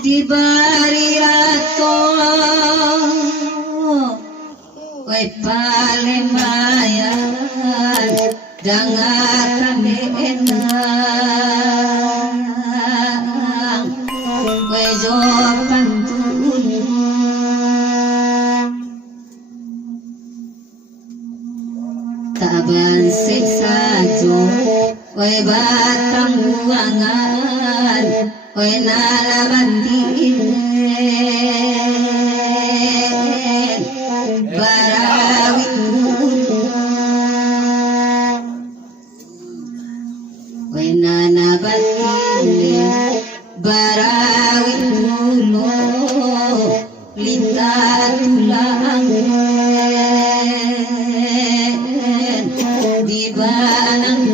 Di bariato we paling mayan dangakan enang we jopan tunu taban siksa jo we batang buangan we nalabantin barawit we nanabantin barawit mulo lita tulang di banang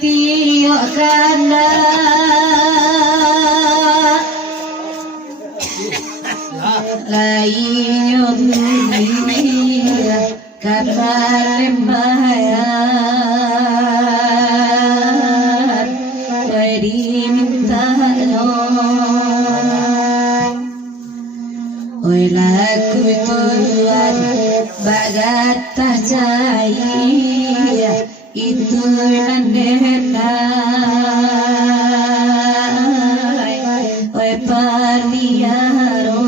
Tio kana lainyo bumira kapalimbayan pwede mintano oy laku tuan bagat tajaya itu nandai oi parliaro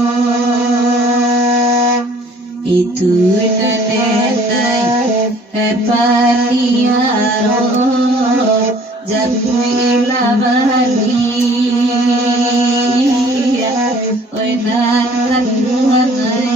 itu nandai parliaro japui labani oi nakan buangai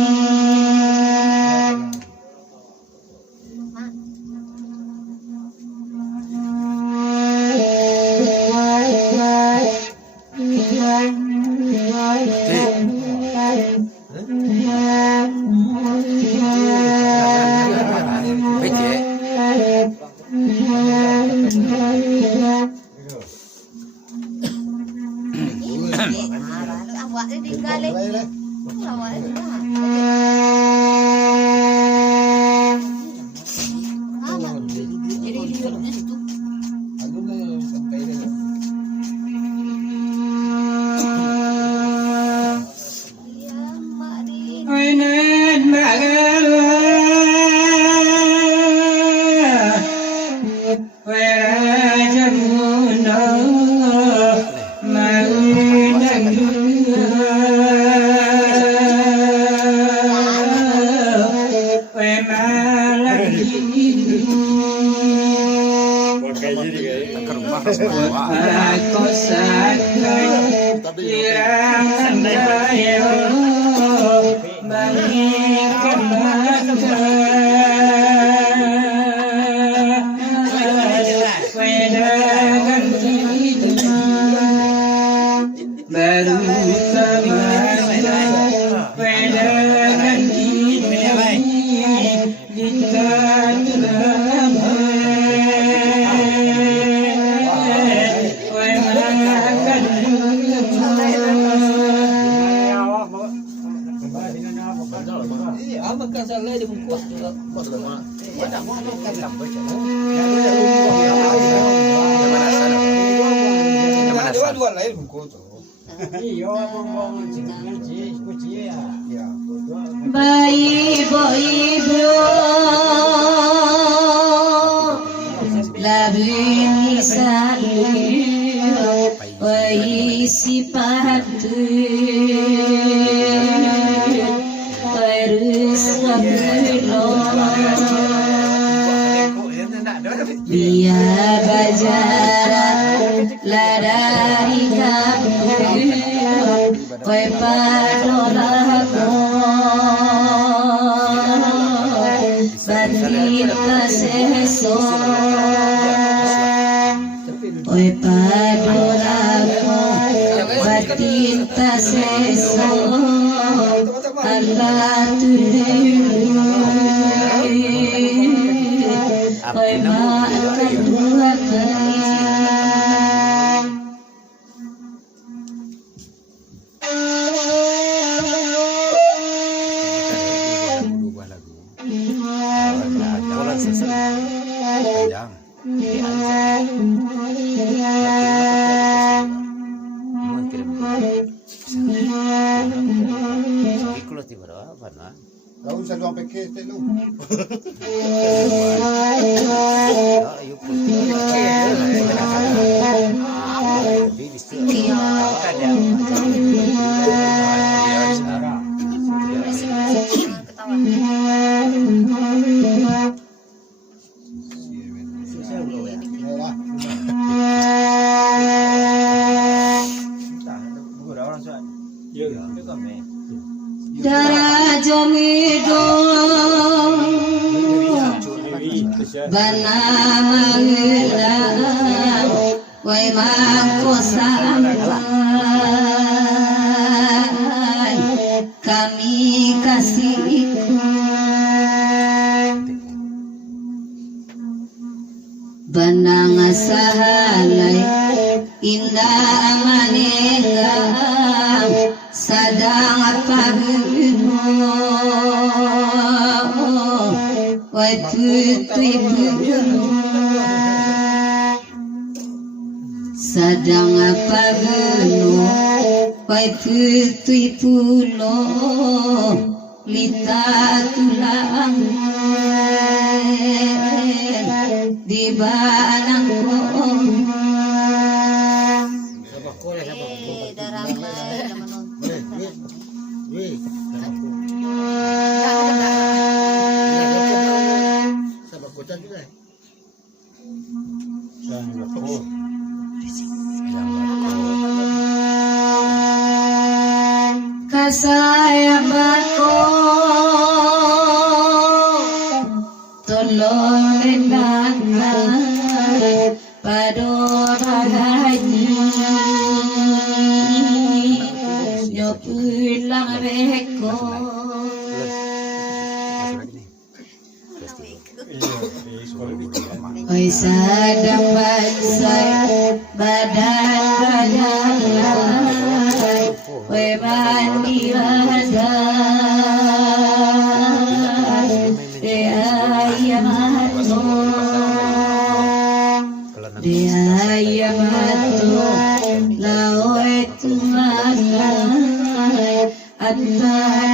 Dua lain bungkus. Iyo ngomong jenengan Ji, iku Ji ya. Ya. Bayi boy bro labini sali bayi sipatu terus dia bajaran ladari kampung kowe padolaku batin kaseso kowe padolaku batin kaseso Allah tulu kowe makan dua Kau bisa dua pakai lu. Dara jomidong bana mangila wai mangko sampai kami kasihku banang sahalai indah amanela sadang pagno wai putri sadang pagno wai putri pulo lita tulang di banangku kasayang bako tolong lendangan pado bagaji nyopulang beko oi sadang bansai badan badan oi mandi badan de ayamato lao etu manai atai